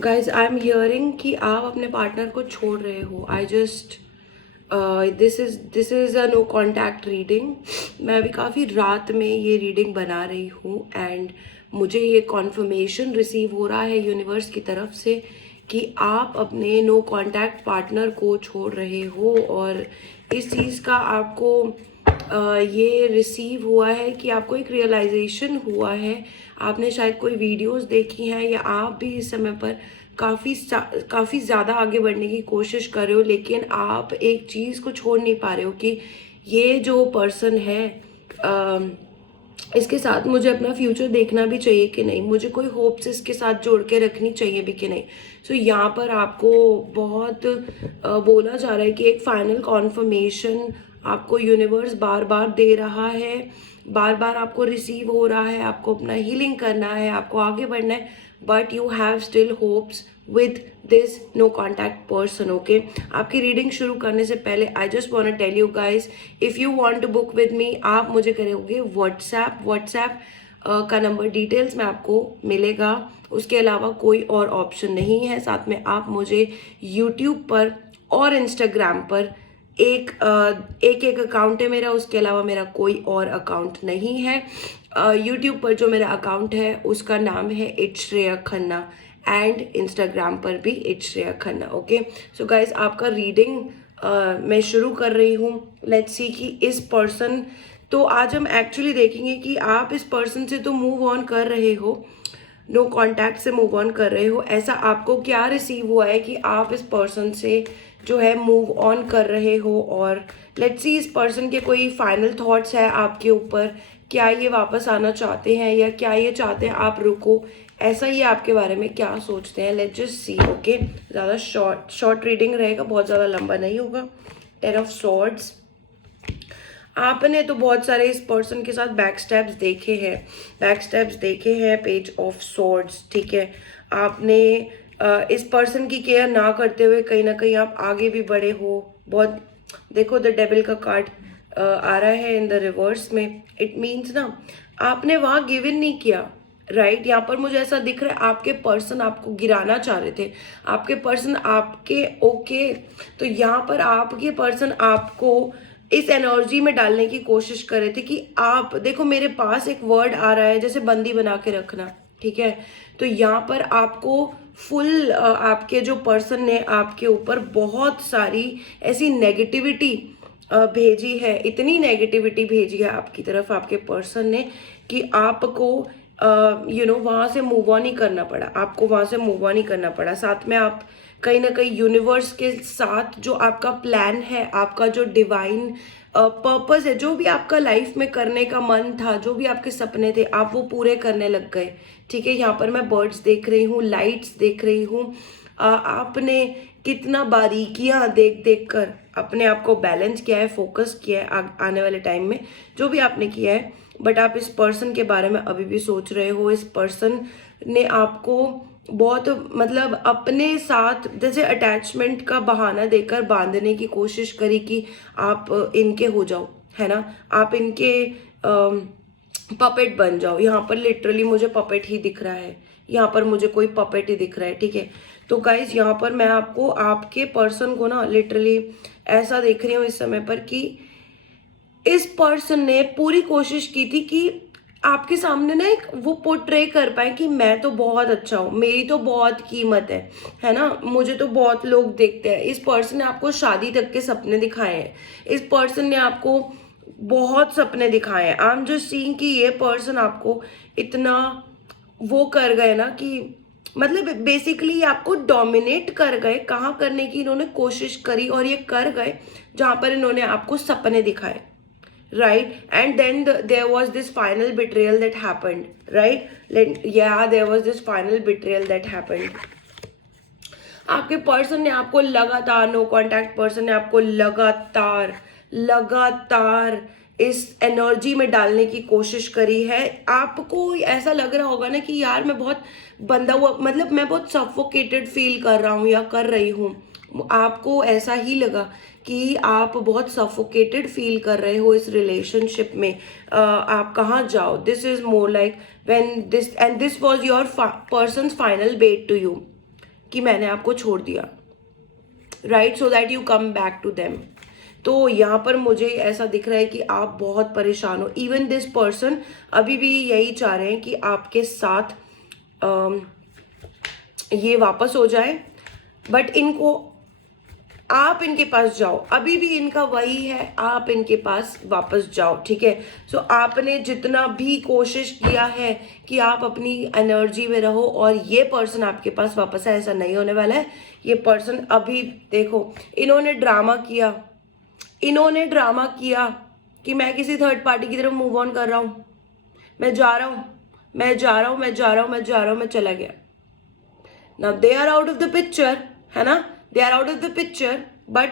Guys I am hearing कि आप अपने पार्टनर को छोड़ रहे हो. I just this is a no contact reading. मैं अभी काफ़ी रात में ये रीडिंग बना रही हूँ एंड मुझे ये कॉन्फर्मेशन रिसीव हो रहा है यूनिवर्स की तरफ से कि आप अपने नो कॉन्टैक्ट पार्टनर को छोड़ रहे हो. और इस चीज़ का आपको ये रिसीव हुआ है कि आपको एक रियलाइजेशन हुआ है. आपने शायद कोई वीडियोस देखी हैं या आप भी इस समय पर काफ़ी ज़्यादा आगे बढ़ने की कोशिश कर रहे हो, लेकिन आप एक चीज़ को छोड़ नहीं पा रहे हो कि ये जो पर्सन है इसके साथ मुझे अपना फ्यूचर देखना भी चाहिए कि नहीं, मुझे कोई होप्स इसके साथ जोड़ के रखनी चाहिए भी कि नहीं. सो यहाँ पर आपको बहुत बोला जा रहा है कि एक फाइनल कॉन्फर्मेशन आपको यूनिवर्स बार बार दे रहा है, बार बार आपको रिसीव हो रहा है. आपको अपना हीलिंग करना है, आपको आगे बढ़ना है, but you have still hopes with this no contact person. Okay, आपकी रीडिंग शुरू करने से पहले I just want to tell you guys, if you want to book with me, आप मुझे करोगे व्हाट्सएप का नंबर डिटेल्स में आपको मिलेगा. उसके अलावा कोई और ऑप्शन नहीं है. साथ में आप मुझे यूट्यूब पर और इंस्टाग्राम पर एक अकाउंट है मेरा, उसके अलावा मेरा कोई और अकाउंट नहीं है. यूट्यूब पर जो मेरा अकाउंट है उसका नाम है it's Shreya Khanna and Instagram पर भी it's Shreya Khanna. Okay, so guys आपका रीडिंग मैं शुरू कर रही हूँ. लेट्स सी कि इस पर्सन, तो आज हम एक्चुअली देखेंगे कि आप इस पर्सन से तो मूव ऑन कर रहे हो, नो कॉन्टैक्ट से मूव ऑन कर रहे हो. ऐसा आपको क्या रिसीव हुआ है कि आप इस पर्सन से जो है मूव ऑन कर रहे हो. और लेट्स सी इस पर्सन के कोई फाइनल थॉट्स है आपके ऊपर. क्या ये वापस आना चाहते हैं या क्या ये चाहते हैं आप रुको, ऐसा ये आपके बारे में क्या सोचते हैं. Let's just see. ओके, ज़्यादा शॉर्ट रीडिंग रहेगा, बहुत ज़्यादा लंबा नहीं होगा. 10 ऑफ सॉर्ड्स. आपने तो बहुत सारे इस पर्सन के साथ बैक स्टेप्स देखे हैं. पेज ऑफ सॉर्ड्स, ठीक है. आपने इस पर्सन की केयर ना करते हुए कहीं ना कहीं आप आगे भी बढ़े हो बहुत. देखो, द डेविल का कार्ड आ रहा है इन द रिवर्स में. इट मीन्स ना, आपने वहाँ गिव इन नहीं किया, राइट. यहाँ पर मुझे ऐसा दिख रहा है आपके पर्सन आपको गिराना चाह रहे थे, आपके पर्सन आपके. ओके, तो यहाँ पर आपके पर्सन आपको इस एनर्जी में डालने की कोशिश कर रहे थे कि आप देखो, मेरे पास एक वर्ड आ रहा है जैसे बंदी बना के रखना, ठीक है. तो यहाँ पर आपको फुल आपके जो पर्सन ने आपके ऊपर बहुत सारी ऐसी नेगेटिविटी भेजी है, इतनी नेगेटिविटी भेजी है आपकी तरफ आपके पर्सन ने कि आपको वहाँ से मूव ऑन ही करना पड़ा. आपको वहाँ से मूव ऑन ही करना पड़ा. साथ में आप कहीं ना कहीं यूनिवर्स के साथ जो आपका प्लान है, आपका जो डिवाइन पर्पस है, जो भी आपका लाइफ में करने का मन था, जो भी आपके सपने थे, आप वो पूरे करने लग गए, ठीक है. यहाँ पर मैं बर्ड्स देख रही हूँ, लाइट्स देख रही हूँ. आपने कितना बारीकियां देख देख कर अपने आप को बैलेंस किया है, फोकस किया है आने वाले टाइम में जो भी आपने किया है. बट आप इस पर्सन के बारे में अभी भी सोच रहे हो. इस पर्सन ने आपको बहुत मतलब अपने साथ जैसे अटैचमेंट का बहाना देकर बांधने की कोशिश करी कि आप इनके हो जाओ, है ना, आप इनके पपेट बन जाओ. यहाँ पर लिटरली मुझे पपेट ही दिख रहा है, यहाँ पर मुझे कोई पपेट ही दिख रहा है, ठीक है. तो गाइज यहाँ पर मैं आपको आपके पर्सन को ना लिटरली ऐसा देख रही हूँ इस समय पर कि इस पर्सन ने पूरी कोशिश की थी कि आपके सामने ना एक वो पोर्ट्रे कर पाए कि मैं तो बहुत अच्छा हूँ, मेरी तो बहुत कीमत है ना, मुझे तो बहुत लोग देखते हैं. इस पर्सन ने आपको शादी तक के सपने दिखाए हैं. इस पर्सन ने आपको बहुत सपने दिखाए हैं. आई एम जस्ट सीइंग कि ये पर्सन आपको इतना वो कर गए ना कि मतलब बेसिकली आपको डोमिनेट कर गए. कहाँ करने की इन्होंने कोशिश करी और ये कर गए जहां पर इन्होंने आपको सपने दिखाए, right. And then there was this final betrayal that happened, right. There was this final betrayal that happened. आपके पर्सन ने आपको लगातार, नो कांटेक्ट पर्सन ने आपको लगातार इस एनर्जी में डालने की कोशिश करी है. आपको ऐसा लग रहा होगा ना कि यार मैं बहुत बंधा हुआ, मतलब मैं बहुत सफोकेटेड फील कर रहा हूँ या कर रही हूँ. आपको ऐसा ही लगा कि आप बहुत सफोकेटेड फील कर रहे हो इस रिलेशनशिप में. आप कहाँ जाओ. This is more like when this was your person's final bet to you, कि मैंने आपको छोड़ दिया, right, so that you come back to them. तो यहाँ पर मुझे ऐसा दिख रहा है कि आप बहुत परेशान हो। इवन दिस पर्सन अभी भी यही चाह रहे हैं कि आपके साथ ये वापस हो जाए, बट इनको, आप इनके पास जाओ, अभी भी इनका वही है, आप इनके पास वापस जाओ, ठीक है। सो आपने जितना भी कोशिश किया है कि आप अपनी एनर्जी में रहो और ये पर्सन आपके पास वापस है, ऐसा नहीं होने वाला है। ये पर्सन अभी देखो, इन्होंने ड्रामा किया कि मैं किसी थर्ड पार्टी की तरफ मूव ऑन कर रहा हूँ, मैं जा रहा हूँ, मैं चला गया। Now they are out of the picture, है ना, they are out of the picture, but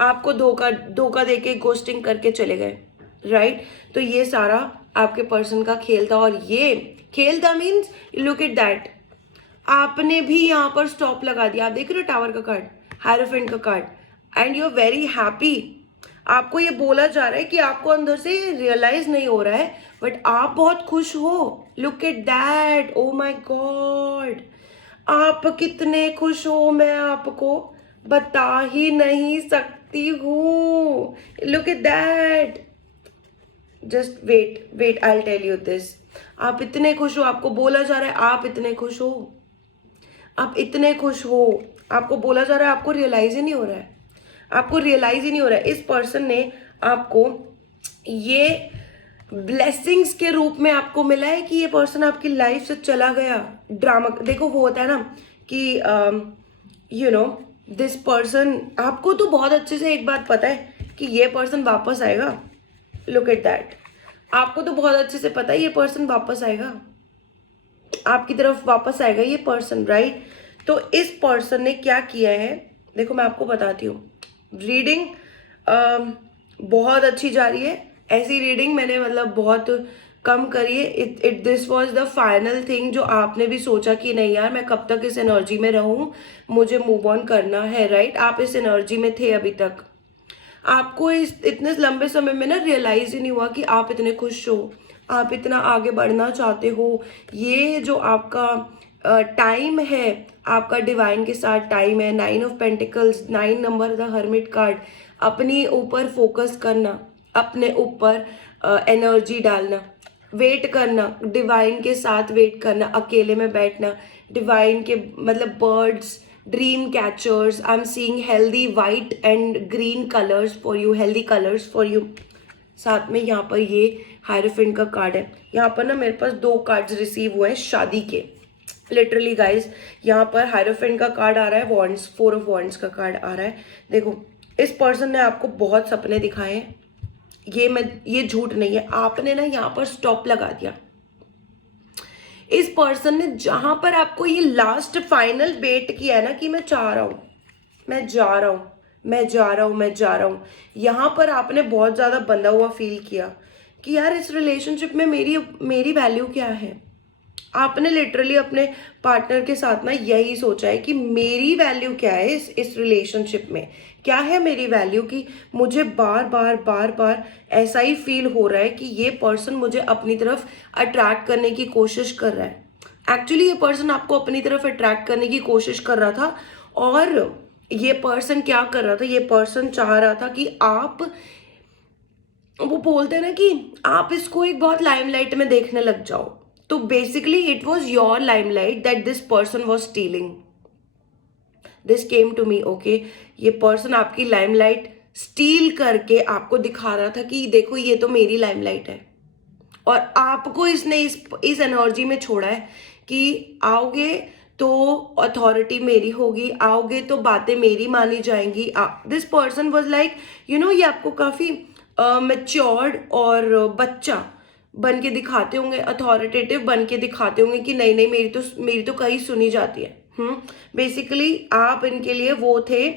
आपको धोखा देके गोस्टिंग करके चले गए, राइट। तो ये सारा आपके पर्सन का खेल था, और ये खेल था मीन्स लुक एट दैट, आपने भी यहाँ पर स्टॉप लगा दिया। आप देख रहे हो टावर का कार्ड, हायरोफेंट का card, and you are very happy. आपको ये बोला जा रहा है कि आपको अंदर से रियलाइज नहीं हो रहा है, बट आप बहुत खुश हो। Look at that, oh my God, आप कितने खुश हो, मैं आपको बता ही नहीं सकती हूँ। Look at that, just wait I will tell you this. आप इतने खुश हो, आपको बोला जा रहा है आप इतने खुश हो, आप इतने खुश हो, आपको बोला जा रहा है, आपको रियलाइज ही नहीं हो रहा है, आपको रियलाइज ही नहीं हो रहा है। इस पर्सन ने आपको ये ब्लेसिंग्स के रूप में आपको मिला है कि ये पर्सन आपकी लाइफ से चला गया। ड्रामा देखो, वो होता है ना कि यू नो दिस पर्सन, आपको तो बहुत अच्छे से एक बात पता है कि ये पर्सन वापस आएगा। लुक एट दैट, आपको तो बहुत अच्छे से पता है ये पर्सन वापस आएगा, आपकी तरफ वापस आएगा ये पर्सन, राइट। तो इस पर्सन ने क्या किया है, देखो मैं आपको बताती हूँ। रीडिंग बहुत अच्छी जा रही है, ऐसी रीडिंग मैंने मतलब बहुत कम करी है। It this was the final thing जो आपने भी सोचा कि नहीं यार मैं कब तक इस एनर्जी में रहूं, मुझे मूव ऑन करना है, राइट। आप इस एनर्जी में थे अभी तक, आपको इस इतने लंबे समय में ना रियलाइज ही नहीं हुआ कि आप इतने खुश हो, आप इतना आगे बढ़ना चाहते हो। ये जो आपका टाइम है, आपका डिवाइन के साथ टाइम है, 9 of pentacles, 9 number the hermit card, अपने ऊपर फोकस करना, अपने ऊपर एनर्जी डालना, वेट करना, डिवाइन के साथ वेट करना, अकेले में बैठना, डिवाइन के मतलब birds, dream catchers, I am seeing healthy white and green colours for you, healthy colours for you. साथ में यहाँ पर ये हायरोफेंट का कार्ड है। यहाँ पर ना मेरे पास 2 कार्ड्स रिसीव हुए हैं शादी के, लिटरली गाइज। यहाँ पर हायरोफेंट का कार्ड आ रहा है, वॉन्ड्स, 4 ऑफ वॉन्ड्स का कार्ड आ रहा है। देखो इस पर्सन ने आपको बहुत सपने दिखाए हैं, ये झूठ नहीं है, आपने ना यहाँ पर स्टॉप लगा दिया। इस पर्सन ने जहां पर आपको ये लास्ट फाइनल बेट किया है ना कि मैं चाह रहा हूं, मैं जा रहा हूं, मैं जा रहा हूं, यहां पर आपने बहुत ज्यादा बंधा हुआ फील किया कि यार इस रिलेशनशिप में मेरी वैल्यू क्या है। आपने लिटरली अपने पार्टनर के साथ ना यही सोचा है कि मेरी वैल्यू क्या है इस रिलेशनशिप में, क्या है मेरी वैल्यू, कि मुझे बार बार ऐसा ही फील हो रहा है कि ये पर्सन मुझे अपनी तरफ अट्रैक्ट करने की कोशिश कर रहा है। एक्चुअली ये पर्सन आपको अपनी तरफ अट्रैक्ट करने की कोशिश कर रहा था, और ये पर्सन क्या कर रहा था, ये पर्सन चाह रहा था कि आप, वो बोलते हैं ना कि आप इसको एक बहुत लाइमलाइट में देखने लग जाओ। तो basically it was your limelight that this person was stealing, this came to me, okay. ये पर्सन आपकी लाइमलाइट स्टील करके आपको दिखा रहा था कि देखो ये तो मेरी लाइमलाइट है, और आपको इसने इस एनर्जी में छोड़ा है कि आओगे तो अथॉरिटी मेरी होगी, आओगे तो बातें मेरी मानी जाएंगी। This person was like you know, ये आपको काफी मैच्योर्ड और बच्चा बन के दिखाते होंगे, अथॉरिटेटिव बन के दिखाते होंगे कि नहीं मेरी तो कहीं सुनी जाती है। बेसिकली आप इनके लिए वो थे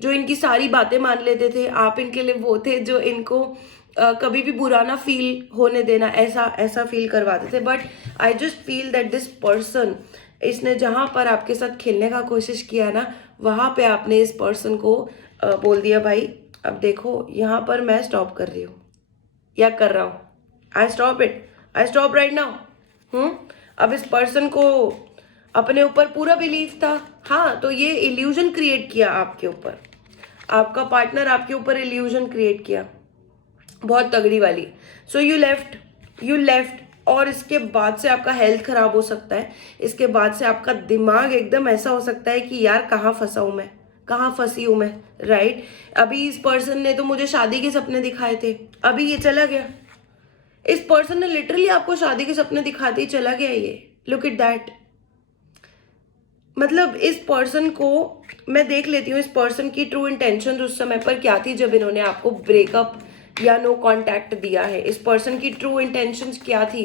जो इनकी सारी बातें मान लेते थे, आप इनके लिए वो थे जो इनको कभी भी बुरा ना फील होने देना, ऐसा फील करवाते थे। But I just feel that this person, इसने जहां पर आपके साथ खेलने का कोशिश किया ना, वहां पे आपने इस पर्सन को बोल दिया भाई अब देखो यहाँ पर मैं स्टॉप कर रही हूँ या कर रहा हूँ, आई स्टॉप राइट नाउ। अब इस पर्सन को अपने ऊपर पूरा बिलीव था, हाँ, तो ये इल्यूजन क्रिएट किया आपके ऊपर, आपका पार्टनर आपके ऊपर इल्यूजन क्रिएट किया, बहुत तगड़ी वाली। सो यू लेफ्ट, और इसके बाद से आपका हेल्थ खराब हो सकता है, इसके बाद से आपका दिमाग एकदम ऐसा हो सकता है कि यार कहाँ फंसा हूं मैं, कहाँ फंसी हूं मैं, राइट। अभी इस पर्सन ने तो मुझे शादी के सपने दिखाए थे, अभी ये चला गया। इस पर्सन ने लिटरली आपको शादी के सपने दिखाते ही चला गया ये, लुक एट दैट। मतलब इस पर्सन को मैं देख लेती हूँ, इस पर्सन की ट्रू इंटेंशन उस समय पर क्या थी जब इन्होंने आपको ब्रेकअप या नो कांटेक्ट दिया है। इस पर्सन की ट्रू इंटेंशंस क्या थी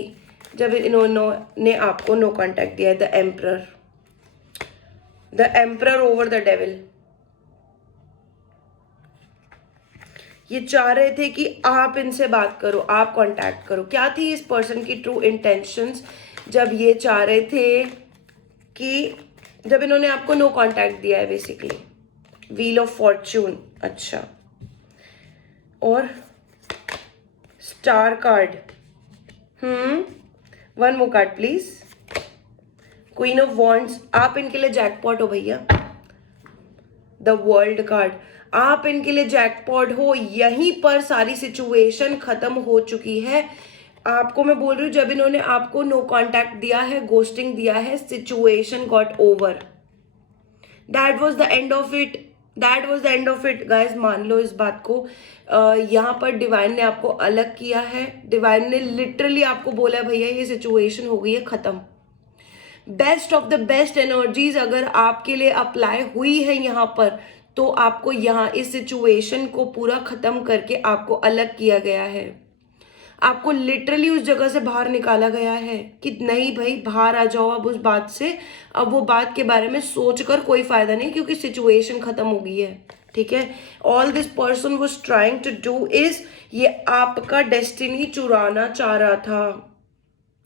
जब इन्होंने आपको नो कांटेक्ट दिया है। The emperor over the devil. ये चाह रहे थे कि आप इनसे बात करो, आप कांटेक्ट करो। क्या थी इस पर्सन की ट्रू इंटेंशंस जब ये चाह रहे थे कि जब इन्होंने आपको नो कांटेक्ट दिया है बेसिकली। व्हील ऑफ फॉर्च्यून, अच्छा, और star card. One more card please. Queen of wands, आप इनके लिए जैकपॉट हो भैया। द वर्ल्ड कार्ड, आप इनके लिए जैकपॉट हो। यहीं पर सारी सिचुएशन खत्म हो चुकी है। आपको मैं बोल रही हूँ, जब इन्होंने आपको नो कांटेक्ट दिया है, गोस्टिंग दिया है, situation got over. That was the end of it, that was the end of it guys. मान लो इस बात को। यहाँ पर डिवाइन ने आपको अलग किया है। डिवाइन ने लिटरली आपको बोला है भैया ये सिचुएशन हो गई है खत्म। Best of the best energies अगर आपके लिए अप्लाई हुई है यहाँ पर, तो आपको यहाँ इस सिचुएशन को पूरा खत्म करके आपको अलग किया गया है। आपको लिटरली उस जगह से बाहर निकाला गया है कि नहीं भाई बाहर आ जाओ अब उस बात से। अब वो बात के बारे में सोचकर कोई फायदा नहीं, क्योंकि सिचुएशन खत्म हो गई है, ठीक है। All this person was trying to do is, ये आपका डेस्टिनी चुराना चाह रहा था।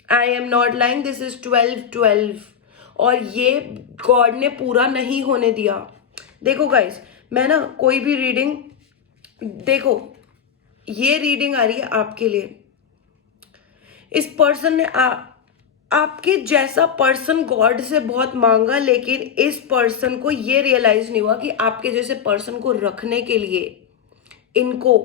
I am not lying, this is 12-12, और ये गॉड ने पूरा नहीं होने दिया। देखो गाइस, मैं ना कोई भी रीडिंग, देखो ये रीडिंग आ रही है आपके लिए। इस पर्सन ने आपके जैसा पर्सन गॉड से बहुत मांगा, लेकिन इस पर्सन को ये रियलाइज नहीं हुआ कि आपके जैसे पर्सन को रखने के लिए इनको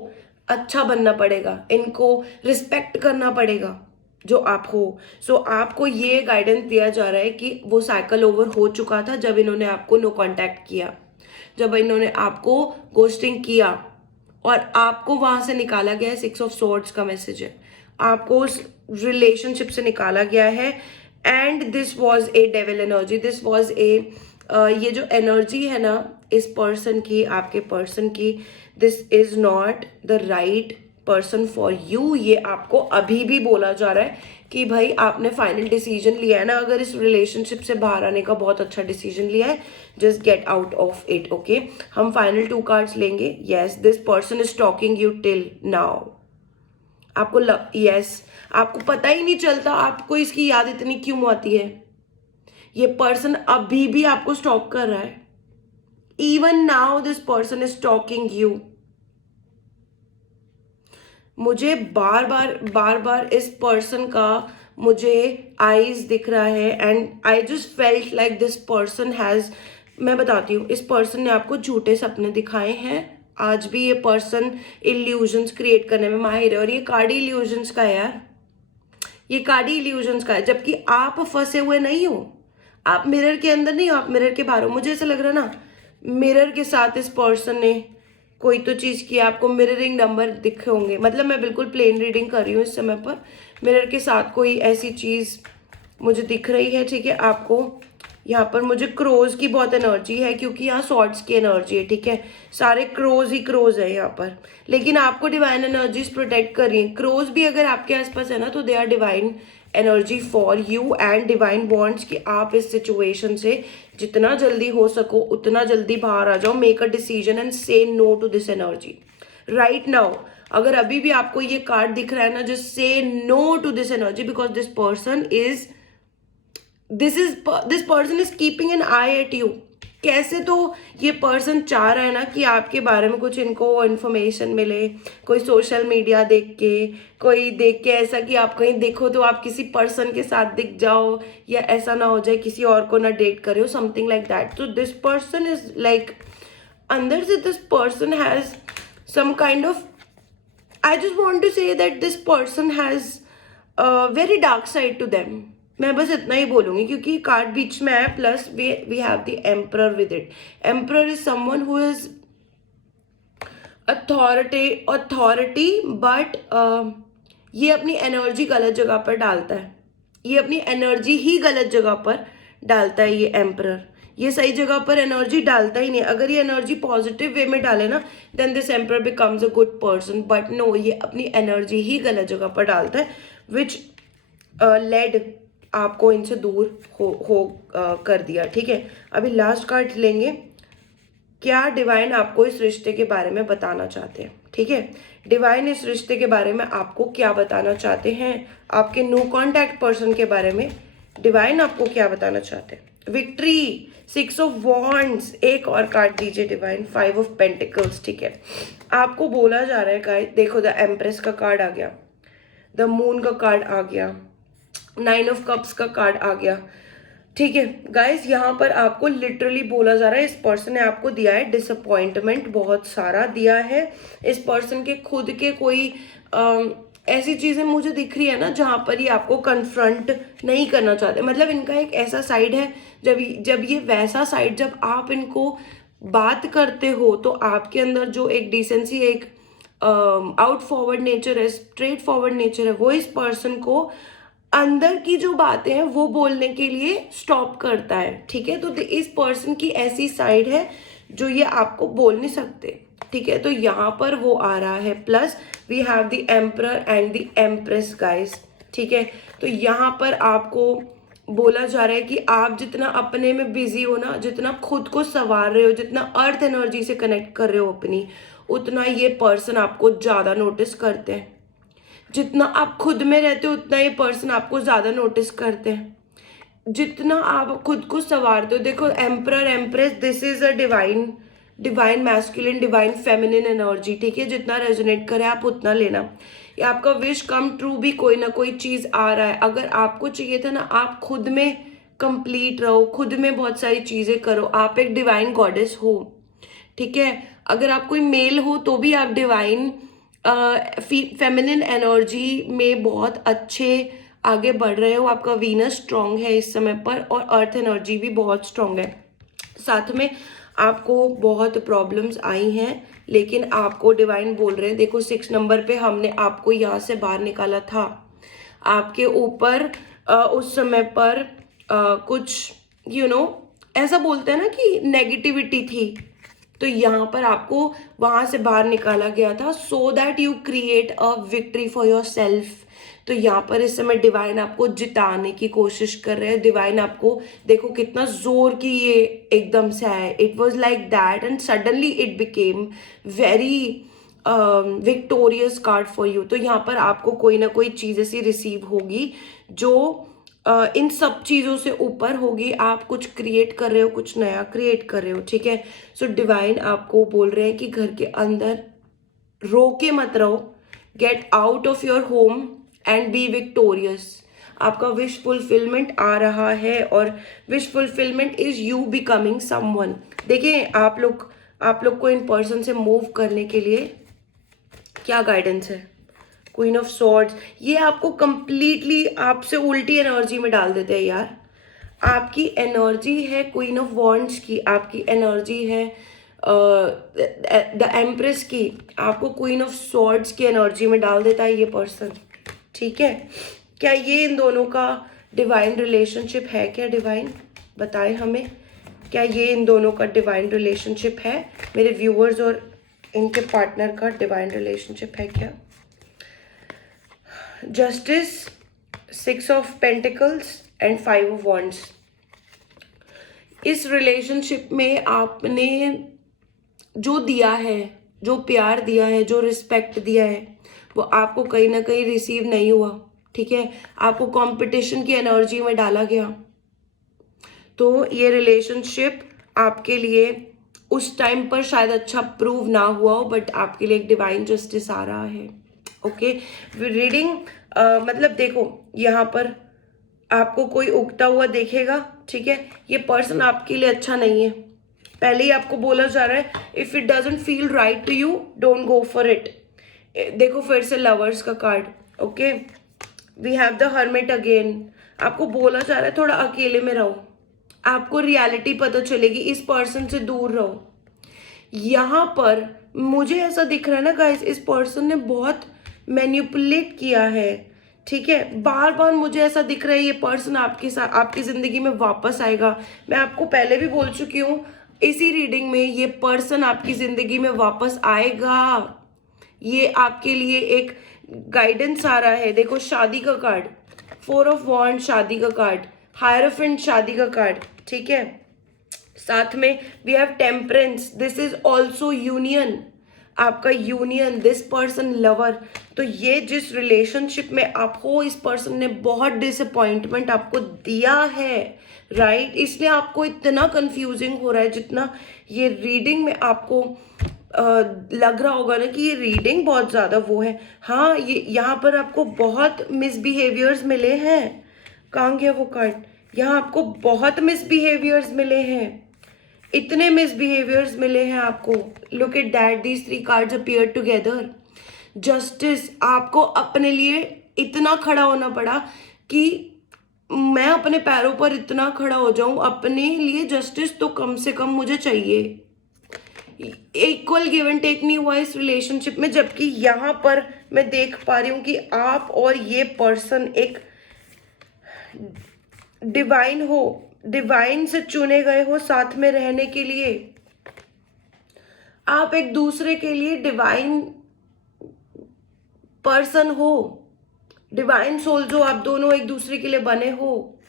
अच्छा बनना पड़ेगा, इनको रिस्पेक्ट करना पड़ेगा जो आप हो। सो आपको ये गाइडेंस दिया जा रहा है कि वो साइकिल ओवर हो चुका था जब इन्होंने आपको नो कांटेक्ट किया, जब इन्होंने आपको गोस्टिंग किया और आपको वहां से निकाला गया है। 6 ऑफ स्वॉर्ड्स का मैसेज है, आपको उस रिलेशनशिप से निकाला गया है। And this was a devil energy, this was a, ये जो एनर्जी है ना इस पर्सन की, आपके पर्सन की, this is not the right person for you. ये आपको अभी भी बोला जा रहा है कि भाई आपने फाइनल डिसीजन लिया है ना, अगर इस रिलेशनशिप से बाहर आने का बहुत अच्छा डिसीजन लिया है, just get out of it, okay. हम फाइनल 2 कार्ड्स लेंगे। Yes, this person is talking you till now. आपको यस, आपको पता ही नहीं चलता आपको इसकी याद इतनी क्यों आती है। ये पर्सन अभी भी आपको स्टॉक कर रहा है। Even now this person is talking you. मुझे बार बार इस पर्सन का मुझे आईज दिख रहा है, and I just felt like this person has, मैं बताती हूँ, इस पर्सन ने आपको झूठे सपने दिखाए हैं। आज भी ये पर्सन इल्यूजन्स क्रिएट करने में माहिर है, और ये कार्डी इल्यूजन्स का है यार, ये कार्डी इल्यूजन्स का है। जबकि आप फंसे हुए नहीं हो, आप मिरर के अंदर नहीं हो, आप मिरर के बाहर हो। मुझे ऐसा लग रहा ना मिरर के साथ इस पर्सन ने कोई तो चीज़ की, आपको मिररिंग नंबर दिखे होंगे। मतलब मैं बिल्कुल प्लेन रीडिंग कर रही हूँ इस समय पर, मिरर के साथ कोई ऐसी चीज़ मुझे दिख रही है, ठीक है। आपको यहाँ पर मुझे क्रोज की बहुत एनर्जी है, क्योंकि यहाँ सॉर्ड्स की एनर्जी है, ठीक है। सारे क्रोज ही क्रोज है यहाँ पर, लेकिन आपको डिवाइन एनर्जीज प्रोटेक्ट कर रही है। क्रोज भी अगर आपके आसपास है ना, तो they are divine energy for you, and divine bonds कि आप इस सिचुएशन से जितना जल्दी हो सको उतना जल्दी बाहर आ जाओ। Make a decision and say no to this energy right now. अगर अभी भी आपको ये कार्ड दिख रहा है ना, just say no to this energy, because this person is, this person is keeping an eye at you, कैसे तो ये पर्सन चाह रहा है ना कि आपके बारे में कुछ इनको इन्फॉर्मेशन मिले, कोई सोशल मीडिया देख के, कोई देख के ऐसा कि आप कहीं देखो तो आप किसी पर्सन के साथ दिख जाओ, या ऐसा ना हो जाए किसी और को ना डेट करे हो, समथिंग लाइक दैट. तो दिस पर्सन इज लाइक, अंदर से this person has some kind of, I just want to say that this person has a very dark side to them. मैं बस इतना ही बोलूँगी क्योंकि कार्ड बीच में है, plus we have the emperor with it. Emperor is someone who is authority but ये अपनी एनर्जी गलत जगह पर डालता है. ये अपनी एनर्जी ही गलत जगह पर डालता है. ये एम्परर ये सही जगह पर एनर्जी डालता ही नहीं. अगर ये एनर्जी पॉजिटिव वे में डाले ना, then this emperor becomes a good person. But no, ये अपनी एनर्जी ही गलत जगह पर डालता है, विच लेड आपको इनसे दूर हो कर दिया. ठीक है, अभी लास्ट कार्ड लेंगे. क्या डिवाइन आपको इस रिश्ते के बारे में बताना चाहते हैं? ठीक है, डिवाइन इस रिश्ते के बारे में आपको क्या बताना चाहते हैं? आपके नो कॉन्टैक्ट पर्सन के बारे में डिवाइन आपको क्या बताना चाहते हैं? Victory, 6 of wands. एक और कार्ड दीजिए डिवाइन. 5 of pentacles. ठीक है, आपको बोला जा रहा है गाइस, देखो द एम्प्रेस का कार्ड आ गया, द मून का कार्ड आ गया, 9 ऑफ कप्स का कार्ड आ गया. ठीक है गाइस, यहाँ पर आपको लिटरली बोला जा रहा है, इस पर्सन ने आपको दिया है डिसअपॉइंटमेंट, बहुत सारा दिया है. इस पर्सन के खुद के कोई ऐसी चीज़ें मुझे दिख रही है ना जहाँ पर ये आपको कन्फ्रंट नहीं करना चाहते. मतलब इनका एक ऐसा साइड है, जब ये वैसा साइड, जब आप इनको बात करते हो तो आपके अंदर जो एक डिसेंसी, एक आउट फॉरवर्ड नेचर है, स्ट्रेट फॉरवर्ड नेचर है, वो इस पर्सन को अंदर की जो बातें हैं वो बोलने के लिए स्टॉप करता है. ठीक है, तो इस पर्सन की ऐसी साइड है जो ये आपको बोल नहीं सकते. ठीक है, तो यहाँ पर वो आ रहा है. Plus we have the emperor and the empress guys. ठीक है, तो यहाँ पर आपको बोला जा रहा है कि आप जितना अपने में बिजी हो ना, जितना खुद को संवार रहे हो, जितना अर्थ एनर्जी से कनेक्ट कर रहे हो अपनी, उतना ये पर्सन आपको ज़्यादा नोटिस करते हैं. जितना आप खुद में रहते हो उतना ये पर्सन आपको ज़्यादा नोटिस करते हैं. जितना आप खुद को संवारते हो, देखो emperor empress, this is a divine masculine, divine feminine energy. ठीक है, जितना रेजोनेट करे आप उतना लेना. ये आपका विश कम ट्रू भी कोई ना कोई चीज़ आ रहा है. अगर आपको चाहिए था ना, आप खुद में कंप्लीट रहो, खुद में बहुत सारी चीज़ें करो. आप एक डिवाइन गॉडेस हो. ठीक है, अगर आप कोई मेल हो तो भी आप डिवाइन फेमिनिन एनर्जी में बहुत अच्छे आगे बढ़ रहे हो. आपका वीनस स्ट्रांग है इस समय पर, और अर्थ एनर्जी भी बहुत स्ट्रांग है. साथ में आपको बहुत प्रॉब्लम्स आई हैं, लेकिन आपको डिवाइन बोल रहे हैं, देखो 6 नंबर पे हमने आपको यहाँ से बाहर निकाला था. आपके ऊपर उस समय पर कुछ ऐसा बोलते हैं ना कि नेगेटिविटी थी, तो यहाँ पर आपको वहाँ से बाहर निकाला गया था, सो that you create a victory for your self. तो यहाँ पर इस समय डिवाइन आपको जिताने की कोशिश कर रहे हैं. डिवाइन आपको, देखो कितना जोर की ये एकदम से आया. It was like that and suddenly it became very victorious card for you. तो यहाँ पर आपको कोई ना कोई चीज़ ऐसी रिसीव होगी जो इन सब चीज़ों से ऊपर होगी. आप कुछ क्रिएट कर रहे हो, कुछ नया क्रिएट कर रहे हो. ठीक है, सो डिवाइन आपको बोल रहे हैं कि घर के अंदर रो के मत रहो, get out of your home and B victorious. आपका विश फुलफिलमेंट आ रहा है, और wish fulfilment is you becoming someone. देखिए आप लोग को इन पर्सन से मूव करने के लिए क्या गाइडेंस है? Queen of swords. ये आपको कंप्लीटली आपसे उल्टी एनर्जी में डाल देते हैं यार. आपकी एनर्जी है क्वीन ऑफ वॉन्ड्स की, आपकी एनर्जी है द एम्प्रेस की, आपको क्वीन ऑफ सॉर्ड्स की एनर्जी में डाल देता है ये पर्सन. ठीक है, क्या ये इन दोनों का डिवाइन रिलेशनशिप है? क्या डिवाइन बताएं हमें, क्या ये इन दोनों का डिवाइन रिलेशनशिप है? मेरे व्यूअर्स और इनके पार्टनर का डिवाइन रिलेशनशिप है क्या? Justice, 6 of pentacles and 5 of wands. इस रिलेशनशिप में आपने जो दिया है, जो प्यार दिया है, जो रिस्पेक्ट दिया है, वो आपको कहीं ना कहीं रिसीव नहीं हुआ. ठीक है, आपको कंपटीशन की एनर्जी में डाला गया. तो ये रिलेशनशिप आपके लिए उस टाइम पर शायद अच्छा प्रूव ना हुआ हो, बट आपके लिए एक डिवाइन जस्टिस आ रहा है। ओके, रीडिंग मतलब देखो, यहाँ पर आपको कोई उगता हुआ देखेगा, ठीक है, ये पर्सन आपके लिए अच्छा नहीं है। पहले ही आपको बोला जा रहा है, if it doesn't feel right to you, don't go for it. देखो फिर से लवर्स का card, okay, we have the hermit again. आपको बोला जा रहा है थोड़ा अकेले में रहो, आपको रियलिटी पता चलेगी, इस पर्सन से दूर रहो। यहाँ पर मुझे ऐसा दिख रहा है ना गाइस, इस पर्सन ने बहुत मैनिपुलेट किया है, ठीक है, बार बार मुझे ऐसा दिख रहा है ये पर्सन आपके साथ आपकी जिंदगी में वापस आएगा। मैं आपको पहले भी बोल चुकी हूँ इसी रीडिंग में, ये पर्सन आपकी जिंदगी में वापस आएगा। ये आपके लिए एक गाइडेंस आ रहा है। देखो शादी का कार्ड, 4 ऑफ वॉन्ड शादी का कार्ड, हायरोफेंट शादी का कार्ड, ठीक है, साथ में we have temperance, this is also union, आपका यूनियन, दिस पर्सन लवर। तो ये जिस रिलेशनशिप में आप हो, इस पर्सन ने बहुत डिसअपॉइंटमेंट आपको दिया है, राइट, इसलिए आपको इतना कंफ्यूजिंग हो रहा है। जितना ये रीडिंग में आपको लग रहा होगा ना कि ये रीडिंग बहुत ज़्यादा वो है, हाँ, ये यहाँ पर आपको बहुत मिसबिहेवियर्स मिले हैं। कहाँ गया वो कार्ड, यहाँ आपको बहुत मिसबिहेवियर्स मिले हैं, इतने मिसबिहेवियर्स मिले हैं आपको। Look at that, these 3 cards appear together. Justice, आपको अपने लिए इतना खड़ा होना पड़ा कि मैं अपने पैरों पर इतना खड़ा हो जाऊं, अपने लिए जस्टिस तो कम से कम मुझे चाहिए। इक्वल गिव एंड टेक नहीं हुआ इस रिलेशनशिप में, जबकि यहाँ पर मैं देख पा रही हूँ कि आप और ये पर्सन एक डिवाइन हो, डिवाइन से चुने गए हो साथ में रहने के लिए। आप एक दूसरे के लिए डिवाइन पर्सन हो, डिवाइन सोल जो आप दोनों एक दूसरे के लिए बने हो,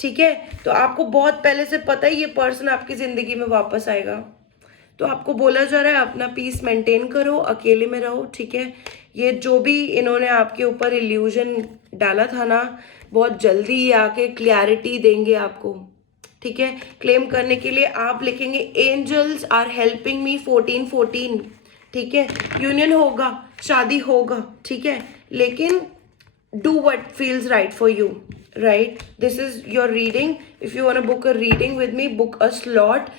ठीक है। तो आपको बहुत पहले से पता है ये पर्सन आपकी जिंदगी में वापस आएगा। तो आपको बोला जा रहा है अपना पीस मेंटेन करो, अकेले में रहो, ठीक है। ये जो भी इन्होंने आपके ऊपर इल्यूजन डाला था ना, बहुत जल्दी ये आके क्लैरिटी देंगे आपको, ठीक है। क्लेम करने के लिए आप लिखेंगे एंजल्स आर हेल्पिंग मी 1414, ठीक है। यूनियन होगा, शादी होगा, ठीक है, लेकिन do what feels right for you, right? This is your reading. If you want to book a reading with me, book a slot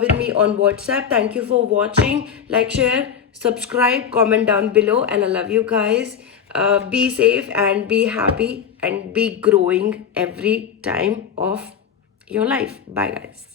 with me on WhatsApp. Thank you for watching. Like, share, subscribe, comment down below, and I love you guys. Be safe and be happy and be growing every time of your life. Bye guys.